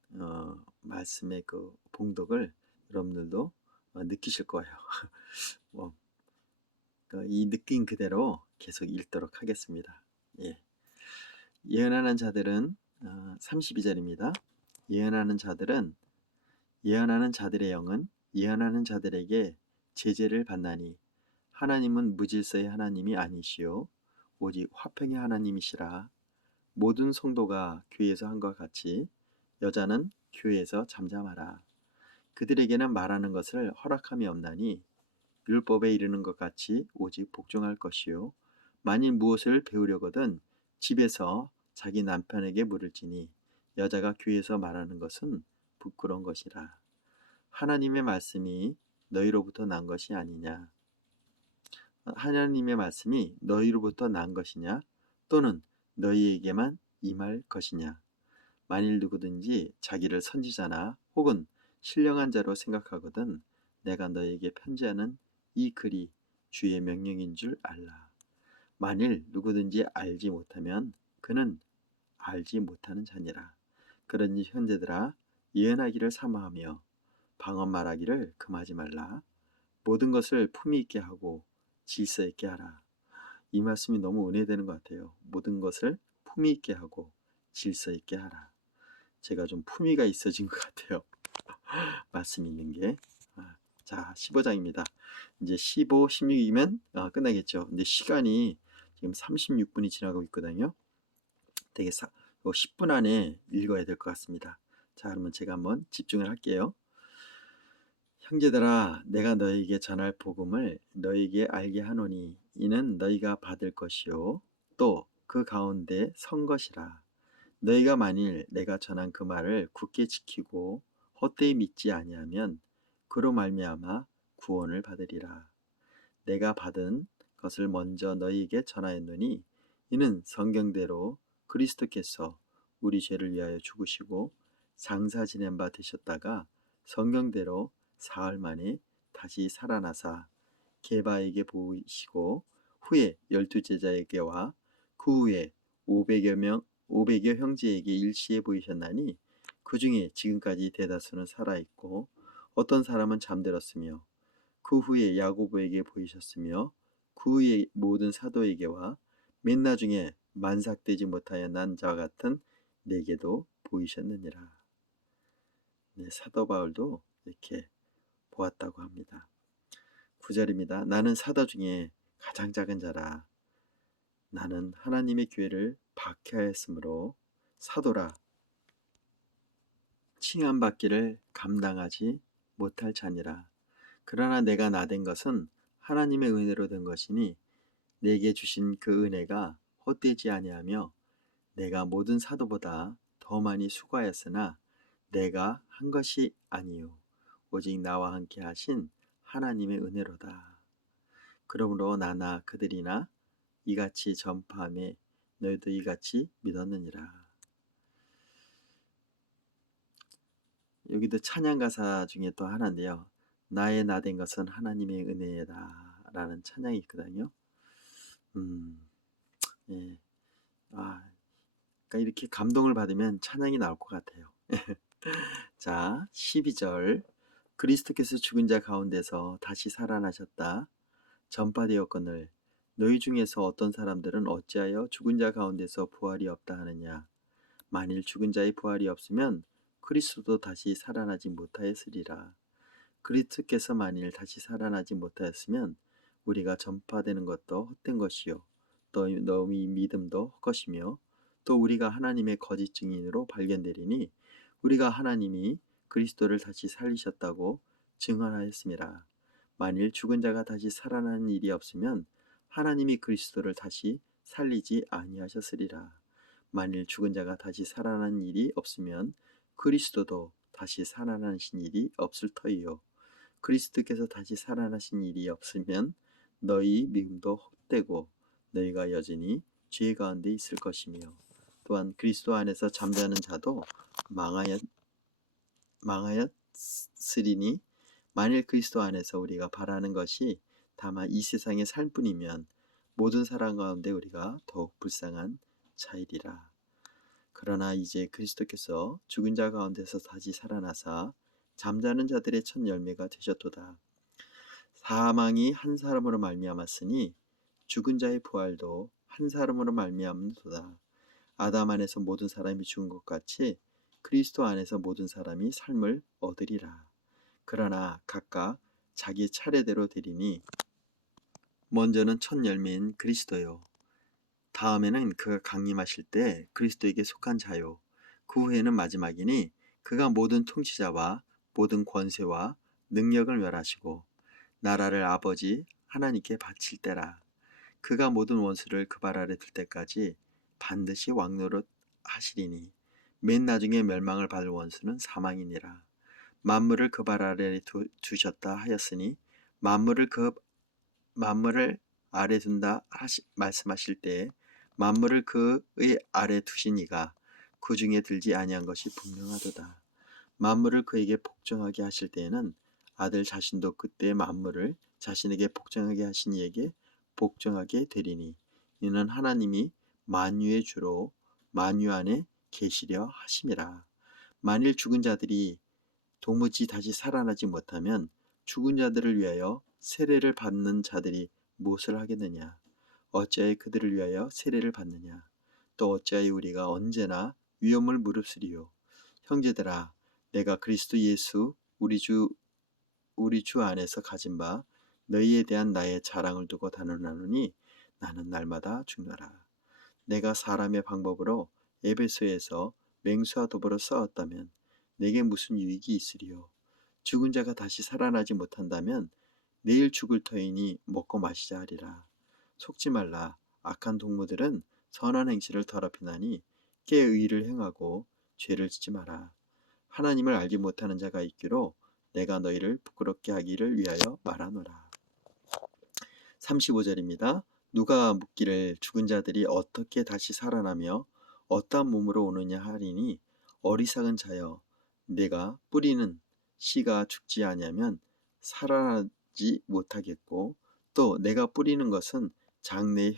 말씀의 그 봉독을 여러분들도 느끼실 거예요. 뭐, 이 느낌 그대로 계속 읽도록 하겠습니다. 예. 예언하는 자들은 32절입니다. 예언하는 자들의 영은 예언하는 자들에게 제재를 받나니 하나님은 무질서의 하나님이 아니시요 오직 화평의 하나님이시라. 모든 성도가 교회에서 한과 같이 여자는 교회에서 잠잠하라. 그들에게는 말하는 것을 허락함이 없나니 율법에 이르는 것 같이 오직 복종할 것이요 만일 무엇을 배우려거든 집에서 자기 남편에게 물을지니 여자가 교회에서 말하는 것은 부끄러운 것이라. 하나님의 말씀이 너희로부터 난 것이 아니냐? 하나님의 말씀이 너희로부터 난 것이냐? 또는 너희에게만 임할 것이냐? 만일 누구든지 자기를 선지자나 혹은 신령한 자로 생각하거든 내가 너에게 편지하는 이 글이 주의 명령인 줄 알라. 만일 누구든지 알지 못하면 그는 알지 못하는 자니라. 그러니 형제들아 예언하기를 사모하며 방언 말하기를 금하지 말라. 모든 것을 품위 있게 하고 질서 있게 하라. 이 말씀이 너무 은혜되는 것 같아요. 모든 것을 품위 있게 하고 질서 있게 하라. 제가 좀 품위가 있어진 것 같아요. 말씀 있는 게. 자, 15장입니다. 이제 15, 16이면 끝나겠죠. 근데 시간이 지금 36분이 지나고 있거든요. 되게 10분 안에 읽어야 될 것 같습니다. 자, 그러면 제가 한번 집중을 할게요. 형제들아 내가 너희에게 전할 복음을 너희에게 알게 하노니 이는 너희가 받을 것이요 또 그 가운데 선 것이라. 너희가 만일 내가 전한 그 말을 굳게 지키고 헛되이 믿지 아니하면 그로 말미암아 구원을 받으리라. 내가 받은 것을 먼저 너희에게 전하였노니 이는 성경대로 그리스도께서 우리 죄를 위하여 죽으시고 장사 지낸 바 되셨다가 성경대로 사흘 만에 다시 살아나사 게바에게 보이시고 후에 12제자에게와 그 후에 500여 형제에게 일시에 보이셨나니 그 중에 지금까지 대다수는 살아있고 어떤 사람은 잠들었으며 그 후에 야고보에게 보이셨으며 그 후에 모든 사도에게와 맨 나중에 만삭되지 못하여 난 자와 같은 내게도 보이셨느니라. 네, 사도 바울도 이렇게 보았다고 합니다. 9절입니다. 나는 사도 중에 가장 작은 자라. 나는 하나님의 교회를 박해하였으므로 사도라 칭함받기를 감당하지 못할 자니라. 그러나 내가 나된 것은 하나님의 은혜로 된 것이니 내게 주신 그 은혜가 헛되지 아니하며 내가 모든 사도보다 더 많이 수고하였으나 내가 한 것이 아니요 오직 나와 함께 하신 하나님의 은혜로다. 그러므로 나나 그들이나 이같이 전파하며 너희도 이같이 믿었느니라. 여기도 찬양 가사 중에 또 하나인데요. 나의 나된 것은 하나님의 은혜다 라는 찬양이 있거든요. 예. 그러니까 이렇게 감동을 받으면 찬양이 나올 것 같아요. 자, 12절. 그리스도께서 죽은 자 가운데서 다시 살아나셨다. 전파되었거늘 너희 중에서 어떤 사람들은 어찌하여 죽은 자 가운데서 부활이 없다 하느냐. 만일 죽은 자의 부활이 없으면 그리스도도 다시 살아나지 못하였으리라. 그리스도께서 만일 다시 살아나지 못하였으면 우리가 전파되는 것도 헛된 것이요 또 너희 믿음도 헛것이며 또 우리가 하나님의 거짓 증인으로 발견되리니 우리가 하나님이 그리스도를 다시 살리셨다고 증언하였습니다. 만일 죽은 자가 다시 살아나는 일이 없으면 하나님이 그리스도를 다시 살리지 아니하셨으리라. 만일 죽은 자가 다시 살아나는 일이 없으면 그리스도도 다시 살아나신 일이 없을 터이요. 그리스도께서 다시 살아나신 일이 없으면 너희 믿음도 헛되고 너희가 여전히 죄 가운데 있을 것이며 또한 그리스도 안에서 잠자는 자도 망하였으리니 만일 그리스도 안에서 우리가 바라는 것이 다만 이 세상의 삶뿐이면 모든 사람 가운데 우리가 더욱 불쌍한 자이리라. 그러나 이제 그리스도께서 죽은 자 가운데서 다시 살아나사 잠자는 자들의 첫 열매가 되셨도다. 사망이 한 사람으로 말미암았으니 죽은 자의 부활도 한 사람으로 말미암도다. 아담 안에서 모든 사람이 죽은 것 같이 그리스도 안에서 모든 사람이 삶을 얻으리라. 그러나 각각 자기 차례대로 되리니 먼저는 첫 열매인 그리스도요, 다음에는 그가 강림하실 때 그리스도에게 속한 자요, 그 후에는 마지막이니 그가 모든 통치자와 모든 권세와 능력을 멸하시고 나라를 아버지 하나님께 바칠 때라. 그가 모든 원수를 그 발 아래 둘 때까지 반드시 왕노릇 하시리니 맨 나중에 멸망을 받을 원수는 사망이니라. 만물을 그 발 아래 두셨다 하였으니 만물을 아래 둔다 말씀하실 때 만물을 그의 아래 두신 이가 그 중에 들지 아니한 것이 분명하도다. 만물을 그에게 복종하게 하실 때에는 아들 자신도 그때 만물을 자신에게 복종하게 하신 이에게 복종하게 되리니 이는 하나님이 만유의 주로 만유 안에 계시려 하심이라. 만일 죽은 자들이 도무지 다시 살아나지 못하면 죽은 자들을 위하여 세례를 받는 자들이 무엇을 하겠느냐? 어찌하여 그들을 위하여 세례를 받느냐? 또 어찌하여 우리가 언제나 위험을 무릅쓰리요? 형제들아, 내가 그리스도 예수 우리 주 안에서 가진 바 너희에 대한 나의 자랑을 두고 단언하노니 나는 날마다 죽노라. 내가 사람의 방법으로 에베소에서 맹수와 더불어 싸웠다면 내게 무슨 유익이 있으리요? 죽은 자가 다시 살아나지 못한다면 내일 죽을 터이니 먹고 마시자 하리라. 속지 말라. 악한 동무들은 선한 행실을 더럽히나니 깨 의를 행하고 죄를 짓지 마라. 하나님을 알지 못하는 자가 있기로 내가 너희를 부끄럽게 하기를 위하여 말하노라. 35절입니다. 누가 묻기를 죽은 자들이 어떻게 다시 살아나며 어떠한 몸으로 오느냐 하리니 어리석은 자여, 내가 뿌리는 씨가 죽지 아니하면 살아나지 못하겠고 또 내가 뿌리는 것은 장래의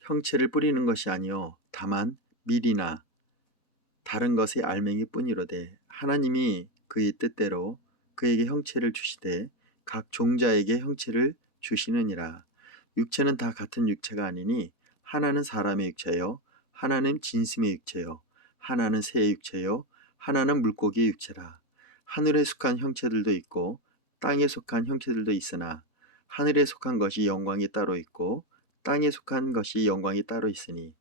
형체를 뿌리는 것이 아니요 다만 밀이나 다른 것의 알맹이뿐이로되 하나님이 그의 뜻대로 그에게 형체를 주시되 각 종자에게 형체를 주시느니라. 육체는 다 같은 육체가 아니니 하나는 사람의 육체요 하나는 진심의 육체요 하나는 새의 육체요 하나는 물고기의 육체라. 하늘에 속한 형체들도 있고 땅에 속한 형체들도 있으나 하늘에 속한 것이 영광이 따로 있고 땅에 속한 것이 영광이 따로 있으니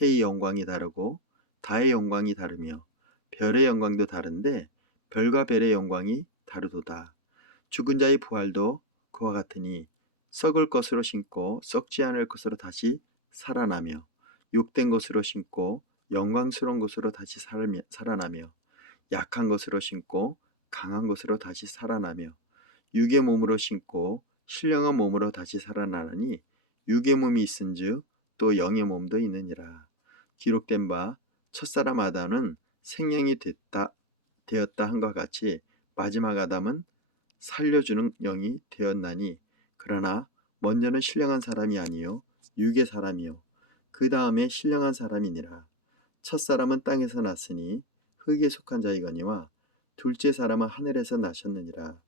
해의 영광이 다르고 달의 영광이 다르며 별의 영광도 다른데 별과 별의 영광이 다르도다. 죽은 자의 부활도 그와 같으니 썩을 것으로 심고 썩지 않을 것으로 다시 살아나며 욕된 것으로 심고 영광스러운 것으로 다시 살아나며 약한 것으로 심고 강한 것으로 다시 살아나며 육의 몸으로 심고 신령한 몸으로 다시 살아나니 육의 몸이 있은즉 또 영의 몸도 있느니라. 기록된 바 첫사람 아담은 생명이 되었다 한과 같이 마지막 아담은 살려주는 영이 되었나니 그러나 먼저는 신령한 사람이 아니요 육의 사람이요 그 다음에 신령한 사람이니라. 첫사람은 땅에서 났으니 흙에 속한 자이거니와 둘째 사람은 하늘에서 나셨느니라.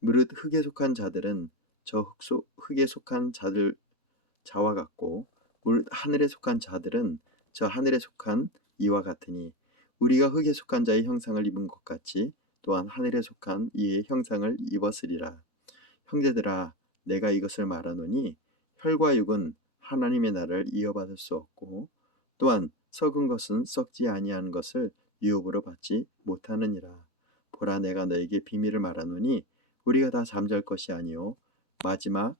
무릇 흙에 속한 자들은 저 흙에 속한 자와 같고 무릇 하늘에 속한 자들은 저 하늘에 속한 이와 같으니 우리가 흙에 속한 자의 형상을 입은 것 같이 또한 하늘에 속한 이의 형상을 입었으리라. 형제들아, 내가 이것을 말하노니 혈과 육은 하나님의 나라를 이어받을 수 없고 또한 썩은 것은 썩지 아니하는 것을 유업으로 받지 못하느니라. 보라, 내가 너에게 비밀을 말하노니 우리가 다 잠잘 것이 아니요 마지막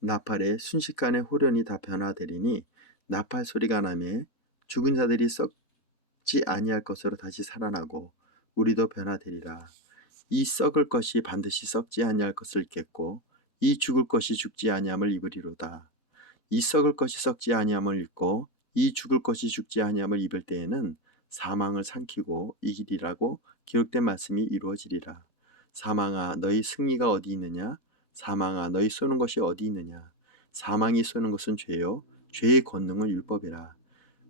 나팔에 순식간에 호련히 다 변화되리니 나팔 소리가 나매 죽은 자들이 썩지 아니할 것으로 다시 살아나고 우리도 변화되리라. 이 썩을 것이 반드시 썩지 아니할 것을 입겠고 이 죽을 것이 죽지 아니함을 입으리로다. 이 썩을 것이 썩지 아니함을 입고 이 죽을 것이 죽지 아니함을 입을 때에는 사망을 삼키고 이기리라고 기록된 말씀이 이루어지리라. 사망아, 너희 승리가 어디 있느냐? 사망아, 너희 쏘는 것이 어디 있느냐? 사망이 쏘는 것은 죄요 죄의 권능은 율법이라.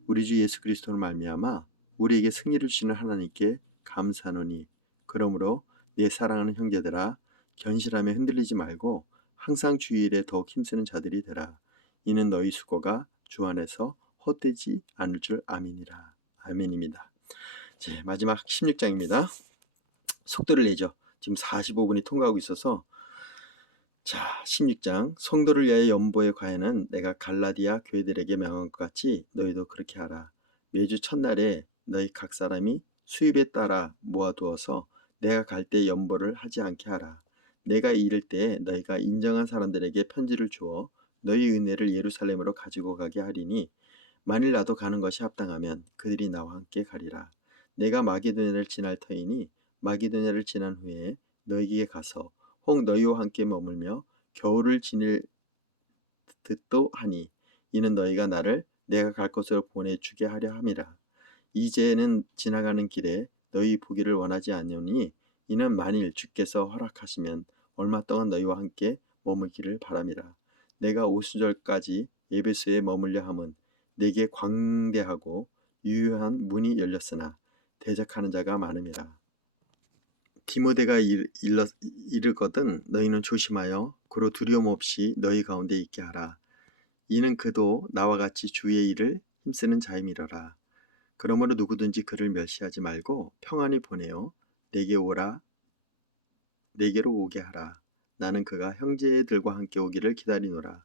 우리 주 예수 그리스도로 말미암아 우리에게 승리를 주시는 하나님께 감사하노니, 그러므로 내 사랑하는 형제들아, 견실함에 흔들리지 말고 항상 주일에 더욱 힘쓰는 자들이 되라. 이는 너희 수고가 주 안에서 헛되지 않을 줄 아미니라. 아멘입니다. 네, 마지막 16장입니다. 속도를 내죠. 지금 45분이 통과하고 있어서, 자, 16장. 성도를 위하여 연보의 과회는 내가 갈라디아 교회들에게 명한 것 같이 너희도 그렇게 하라. 매주 첫날에 너희 각 사람이 수입에 따라 모아두어서 내가 갈 때 연보를 하지 않게 하라. 내가 이를 때 너희가 인정한 사람들에게 편지를 주어 너희 은혜를 예루살렘으로 가지고 가게 하리니, 만일 나도 가는 것이 합당하면 그들이 나와 함께 가리라. 내가 마게도냐를 지날 터이니 마게도냐를 지난 후에 너희에게 가서 혹 너희와 함께 머물며 겨울을 지낼 듯도 하니, 이는 너희가 나를 내가 갈 곳으로 보내주게 하려 함이라. 이제는 지나가는 길에 너희 보기를 원하지 않으니, 이는 만일 주께서 허락하시면 얼마 동안 너희와 함께 머물기를 바람이라. 내가 오순절까지 에베소에 머물려 함은 내게 광대하고 유효한 문이 열렸으나 대적하는 자가 많음이라. 디모데가 이르거든 너희는 조심하여 그로 두려움 없이 너희 가운데 있게 하라. 이는 그도 나와 같이 주의 일을 힘쓰는 자임이로라. 그러므로 누구든지 그를 멸시하지 말고 평안히 보내어 내게로 오게 하라. 나는 그가 형제들과 함께 오기를 기다리노라.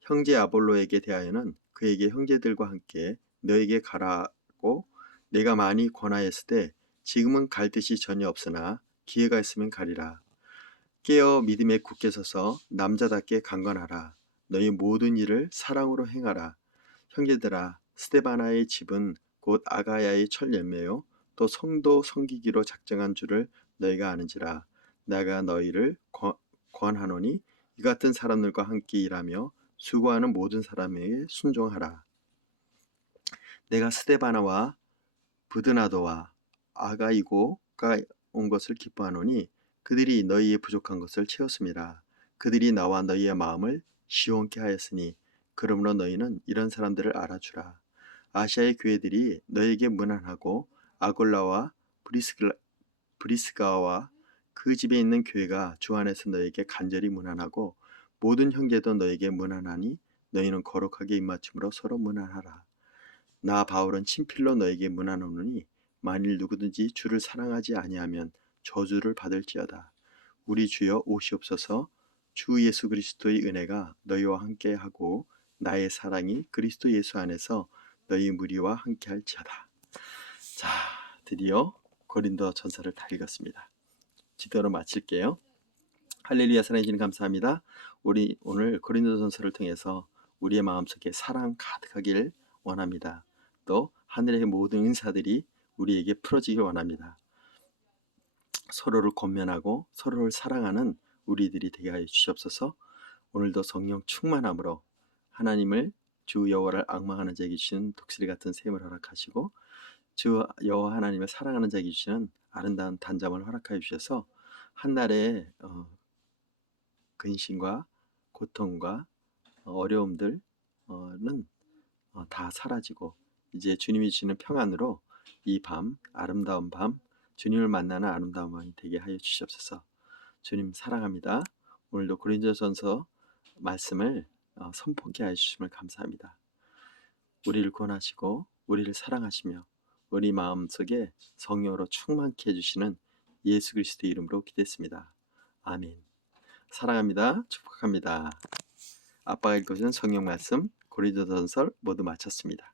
형제 아볼로에게 대하여는 그에게 형제들과 함께 너에게 가라고 내가 많이 권하였을 때 지금은 갈 뜻이 전혀 없으나 기회가 있으면 가리라. 깨어 믿음에 굳게 서서 남자답게 강건하라. 너희 모든 일을 사랑으로 행하라. 형제들아, 스데바나의 집은 곧 아가야의 첫 열매요 또 성도 섬기기로 작정한 줄을 너희가 아는지라. 내가 너희를 권하노니 이 같은 사람들과 함께 일하며 수고하는 모든 사람에게 순종하라. 내가 스데바나와 부드나도와 아가이고가 온 것을 기뻐하노니 그들이 너희의 부족한 것을 채웠음이라. 그들이 나와 너희의 마음을 시원케 하였으니 그러므로 너희는 이런 사람들을 알아주라. 아시아의 교회들이 너희에게 문안하고 아골라와 브리스가와 그 집에 있는 교회가 주 안에서 너희에게 간절히 문안하고 모든 형제도 너희에게 문안하니 너희는 거룩하게 입맞춤으로 서로 문안하라. 나 바울은 친필로 너희에게 문안하노니 만일 누구든지 주를 사랑하지 아니하면 저주를 받을지어다. 우리 주여 오시옵소서. 주 예수 그리스도의 은혜가 너희와 함께하고 나의 사랑이 그리스도 예수 안에서 너희 무리와 함께할지어다. 자, 드디어 고린도 전서를 다 읽었습니다. 기도로 마칠게요. 할렐루야. 사랑해 주님 감사합니다. 우리 오늘 고린도 전서를 통해서 우리의 마음속에 사랑 가득하길 원합니다. 또 하늘의 모든 은사들이 우리에게 풀어지길 원합니다. 서로를 권면하고 서로를 사랑하는 우리들이 되게 하여 주시옵소서. 오늘도 성령 충만함으로 하나님을 주 여호와를 앙망하는 자에게 주시는 독수리 같은 샘을 허락하시고 주 여호와 하나님을 사랑하는 자에게 주시는 아름다운 단잠을 허락하여 주셔서 한날의 근심과 고통과 어려움들은 다 사라지고 이제 주님이 주시는 평안으로 이 밤, 아름다운 밤, 주님을 만나는 아름다운 밤이 되게 하여 주시옵소서. 주님 사랑합니다. 오늘도 고린도전서 말씀을 선포케 하여 주심을 감사합니다. 우리를 구원하시고 우리를 사랑하시며 우리 마음속에 성령으로 충만케 해주시는 예수 그리스도의 이름으로 기도했습니다. 아멘. 사랑합니다. 축복합니다. 아빠가 읽어준 성경 말씀 고린도전서 모두 마쳤습니다.